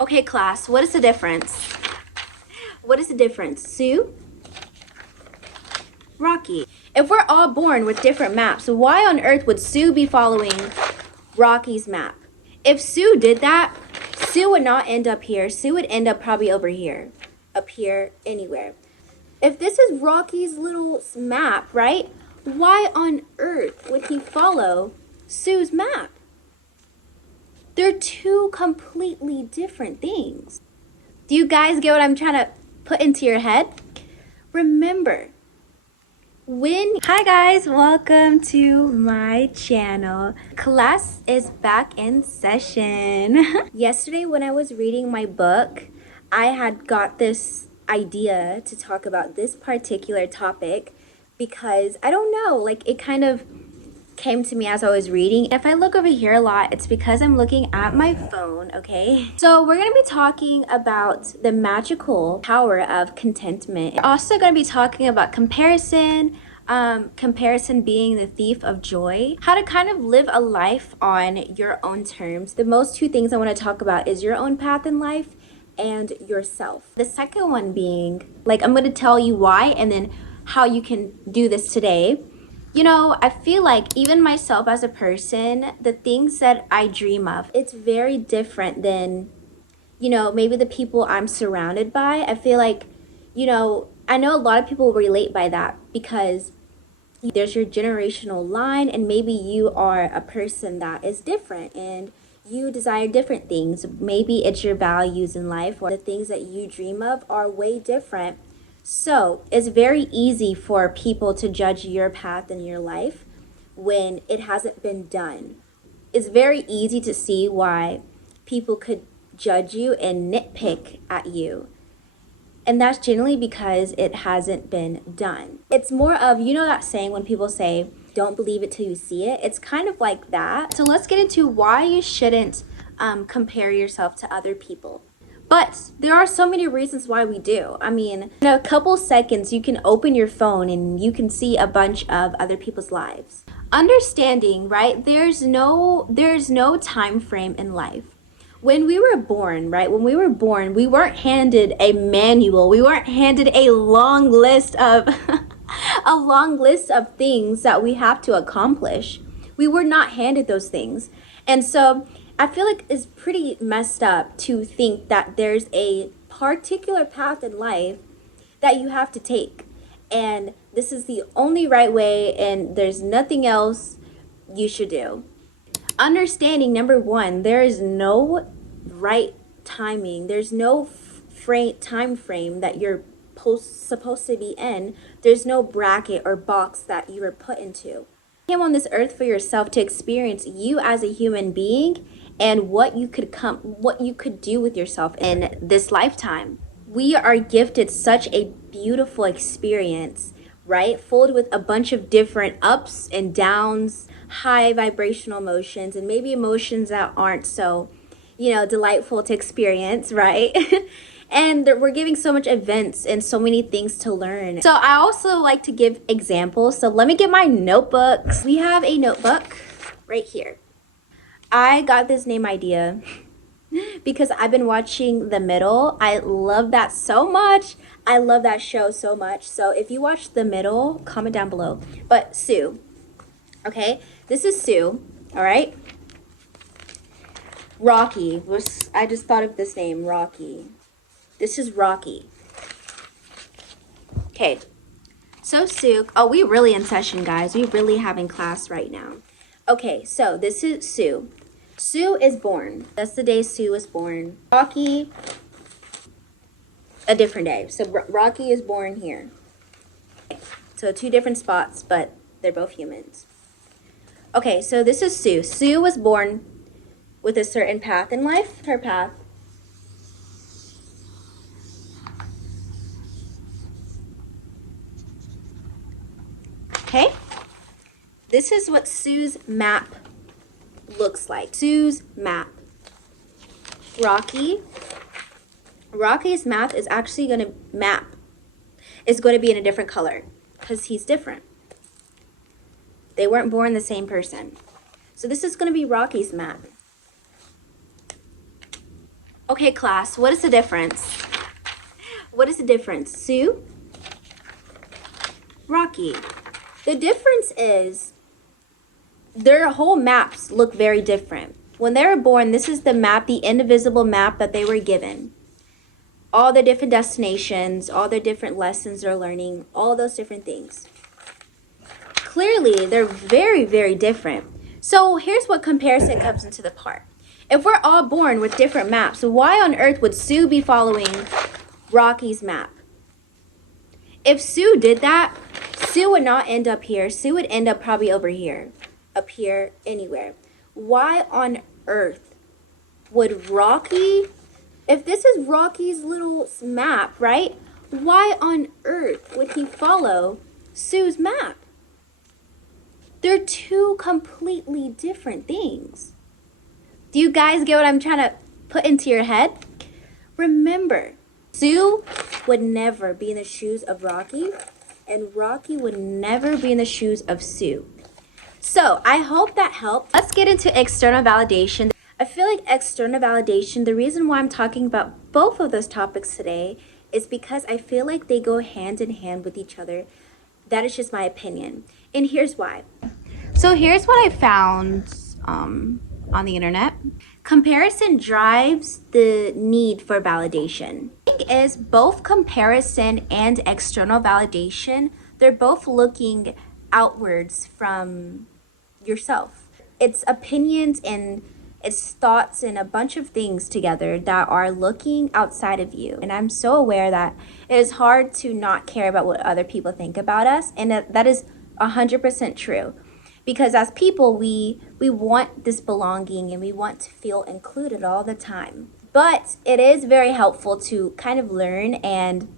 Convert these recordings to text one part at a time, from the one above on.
Okay, class, what is the difference? What is the difference? Sue? Rocky. If we're all born with different maps, why on earth would Sue be following Rocky's map? If Sue did that, Sue would not end up here. Sue would end up probably over here, up here, anywhere. If this is Rocky's little map, right? Why on earth would he follow Sue's map? They're two completely different things. Do you guys get what I'm trying to put into your head? Remember, hi guys, welcome to my channel. Class is back in session. Yesterday when I was reading my book, I had got this idea to talk about this particular topic because I don't know, like it kind of came to me as I was reading. If I look over here a lot, it's because I'm looking at my phone, okay? So we're gonna be talking about the magical power of contentment. We're also gonna be talking about comparison, comparison being the thief of joy, how to kind of live a life on your own terms. The most two things I wanna talk about is your own path in life and yourself. The second one being, like I'm gonna tell you why and then how you can do this today. You know, I feel like even myself as a person, the things that I dream of, it's very different than, you know, maybe the people I'm surrounded by. I feel like, you know, I know a lot of people relate by that because there's your generational line and maybe you are a person that is different and you desire different things. Maybe it's your values in life or the things that you dream of are way different. So it's very easy for people to judge your path in your life when it hasn't been done. It's very easy to see why people could judge you and nitpick at you. And that's generally because it hasn't been done. It's more of, you know that saying when people say, don't believe it till you see it? It's kind of like that. So let's get into why you shouldn't compare yourself to other people. But there are so many reasons why we do. I mean, in a couple seconds, you can open your phone and you can see a bunch of other people's lives. Understanding, right? There's no time frame in life. When we were born, right? When we were born, we weren't handed a manual. We weren't handed a long list of a long list of things that we have to accomplish. We were not handed those things. And so I feel like it's pretty messed up to think that there's a particular path in life that you have to take. And this is the only right way and there's nothing else you should do. Understanding, number one, there is no right timing. There's no time frame that you're supposed to be in. There's no bracket or box that you were put into. You came on this earth for yourself to experience you as a human being and what you could do with yourself in this lifetime. We are gifted such a beautiful experience, right? Filled with a bunch of different ups and downs, high vibrational emotions, and maybe emotions that aren't so, you know, delightful to experience, right? And we're giving so much events and so many things to learn. So I also like to give examples. So let me get my notebooks. We have a notebook right here. I got this name idea because I've been watching The Middle. I love that so much. I love that show so much. So if you watch The Middle, comment down below. But Sue, okay? This is Sue, all right? Rocky. I just thought of this name, Rocky. This is Rocky. Okay. So Sue, oh, we really in session, guys. We really having class right now. Okay, so this is Sue. Sue is born. That's the day Sue was born. Rocky, a different day. So Rocky is born here. So two different spots, but they're both humans. Okay, so this is Sue. Sue was born with a certain path in life. Her path. Okay? This is what Sue's map looks like. Sue's map. Rocky's map is actually going to be in a different color because he's different. They weren't born the same person. So this is going to be Rocky's map. Okay, class, what is the difference? What is the difference? Sue? Rocky. The difference is their whole maps look very different. When they were born, this is the map, the indivisible map that they were given. All the different destinations, all the different lessons they're learning, all those different things. Clearly, they're very, very different. So here's what comparison comes into the part. If we're all born with different maps, why on earth would Sue be following Rocky's map? If Sue did that, Sue would not end up here. Sue would end up probably over here, up here, anywhere. Why on earth would Rocky, if this is Rocky's little map, right? Why on earth would he follow Sue's map? They're two completely different things. Do you guys get what I'm trying to put into your head? Remember, Sue would never be in the shoes of Rocky, and Rocky would never be in the shoes of Sue. So I hope that helped. Let's get into external validation. I feel like external validation, the reason why I'm talking about both of those topics today is because I feel like they go hand in hand with each other. That is just my opinion. And here's why. So here's what I found on the internet. Comparison drives the need for validation. The thing is, both comparison and external validation, they're both looking outwards from yourself. It's opinions and it's thoughts and a bunch of things together that are looking outside of you. And I'm so aware that it is hard to not care about what other people think about us. And that is 100% true. Because as people, we want this belonging and we want to feel included all the time. But it is very helpful to kind of learn and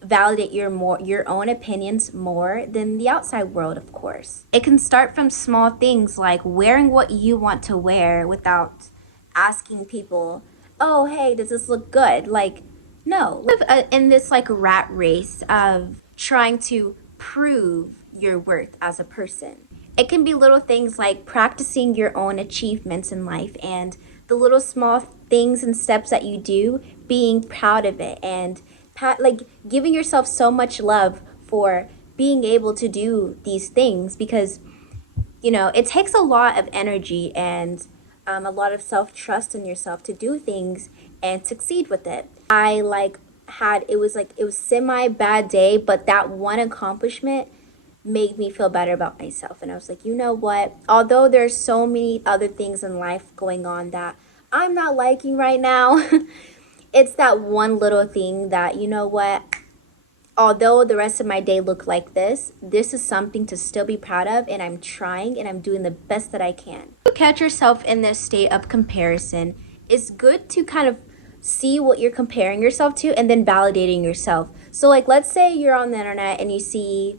validate your own opinions more than the outside world, of course. It can start from small things like wearing what you want to wear without asking people, oh, hey, does this look good? Like, no. In this like rat race of trying to prove your worth as a person. It can be little things like practicing your own achievements in life and the little small things and steps that you do, being proud of it and like giving yourself so much love for being able to do these things because, you know, it takes a lot of energy and a lot of self-trust in yourself to do things and succeed with it. I it was semi bad day, but that one accomplishment made me feel better about myself. And I was like, you know what? Although there's so many other things in life going on that I'm not liking right now, it's that one little thing that, you know what? Although the rest of my day looked like this is something to still be proud of, and I'm trying and I'm doing the best that I can. To catch yourself in this state of comparison, it's good to kind of see what you're comparing yourself to and then validating yourself. So like, let's say you're on the internet and you see,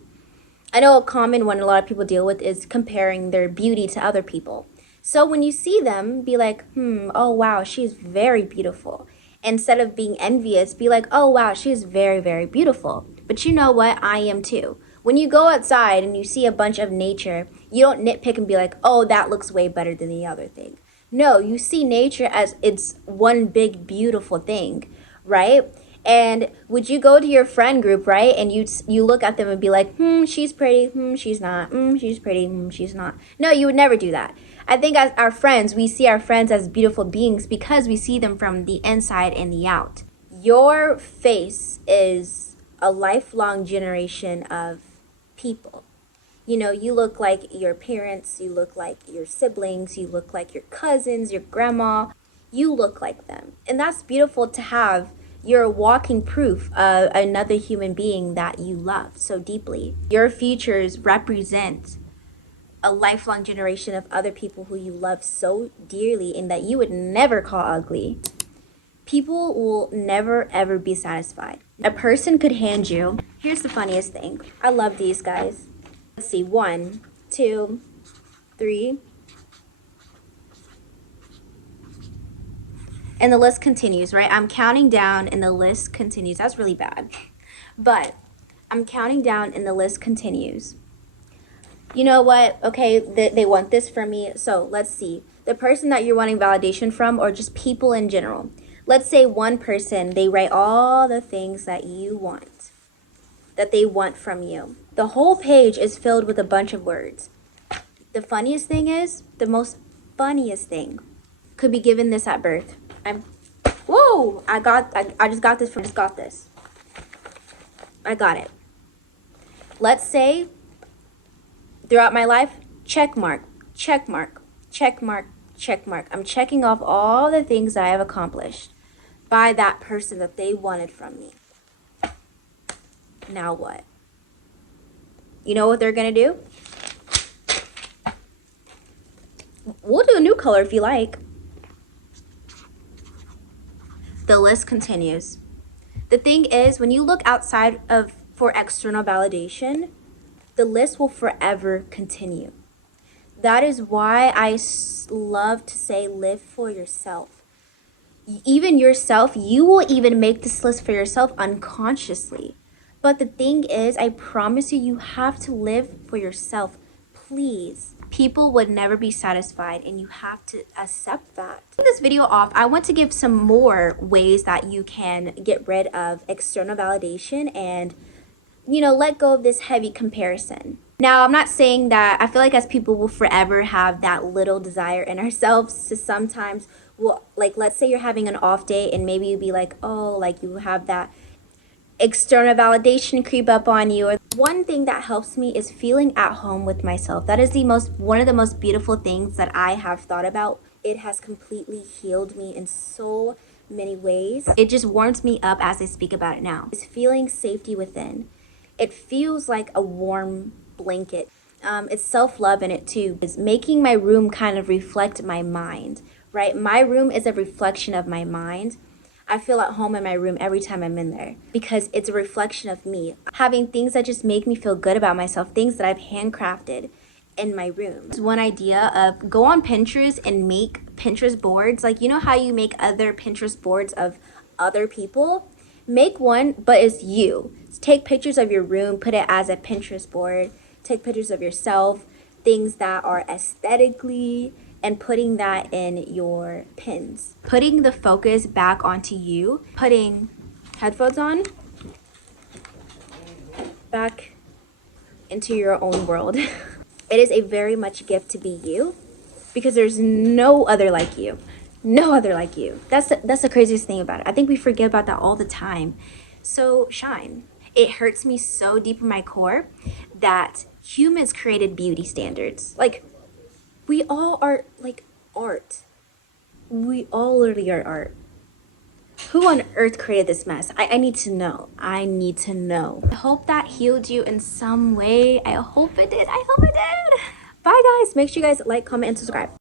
I know a common one a lot of people deal with is comparing their beauty to other people. So when you see them, be like, oh wow, she's very beautiful. Instead of being envious, be like, oh wow, she's very, very beautiful. But you know what? I am too. When you go outside and you see a bunch of nature, you don't nitpick and be like, oh, that looks way better than the other thing. No, you see nature as it's one big, beautiful thing, right? And would you go to your friend group, right? And you look at them and be like, she's pretty, she's not, she's pretty, she's not. No, you would never do that. I think as our friends, we see our friends as beautiful beings because we see them from the inside and the out. Your face is a lifelong generation of people. You know, you look like your parents, you look like your siblings, you look like your cousins, your grandma. You look like them. And that's beautiful to have. You're a walking proof of another human being that you love so deeply. Your features represent a lifelong generation of other people who you love so dearly and that you would never call ugly. People will never ever be satisfied. A person could hand you, here's the funniest thing. I love these guys. Let's see, 1, 2, 3. And the list continues, right? I'm counting down and the list continues. That's really bad. But I'm counting down and the list continues. You know what? Okay, they want this from me. So let's see. The person that you're wanting validation from or just people in general. let's say one person, they write all the things that you want, that they want from you. The whole page is filled with a bunch of words. The funniest thing is, the most funniest thing could be given this at birth. Whoa, I just got this. I got it. Let's say throughout my life, check mark, check mark, check mark, check mark. I'm checking off all the things that I have accomplished by that person that they wanted from me. Now what? You know what they're gonna do? We'll do a new color if you like. The list continues. The thing is, when you look outside of for external validation, the list will forever continue. That is why I love to say live for yourself. Even yourself, you will even make this list for yourself unconsciously. But the thing is, I promise you, you have to live for yourself. Please. People would never be satisfied, and you have to accept that. To this video off, I want to give some more ways that you can get rid of external validation and, you know, let go of this heavy comparison. Now, I'm not saying that I feel like as people will forever have that little desire in ourselves to sometimes, well, like, let's say you're having an off day and maybe you'd be like, oh, like you have that external validation creep up on you. One thing that helps me is feeling at home with myself. That is one of the most beautiful things that I have thought about. It has completely healed me in so many ways. It just warms me up as I speak about it now. It's feeling safety within. It feels like a warm blanket. It's self-love in it too. It's making my room kind of reflect my mind, right? My room is a reflection of my mind. I feel at home in my room every time I'm in there because it's a reflection of me. Having things that just make me feel good about myself, things that I've handcrafted in my room. One idea of go on Pinterest and make Pinterest boards. Like, you know how you make other Pinterest boards of other people? Make one, but it's you. Take pictures of your room, put it as a Pinterest board. Take pictures of yourself, things that are aesthetically, and putting that in your pins. Putting the focus back onto you, putting headphones on, back into your own world. It is a very much gift to be you because there's no other like you. No other like you. That's the craziest thing about it. I think we forget about that all the time. So shine. It hurts me so deep in my core that humans created beauty standards. Like, we all are like art. We all literally are art. Who on earth created this mess? I need to know. I need to know. I hope that healed you in some way. I hope it did. I hope it did. Bye guys. Make sure you guys like, comment, and subscribe.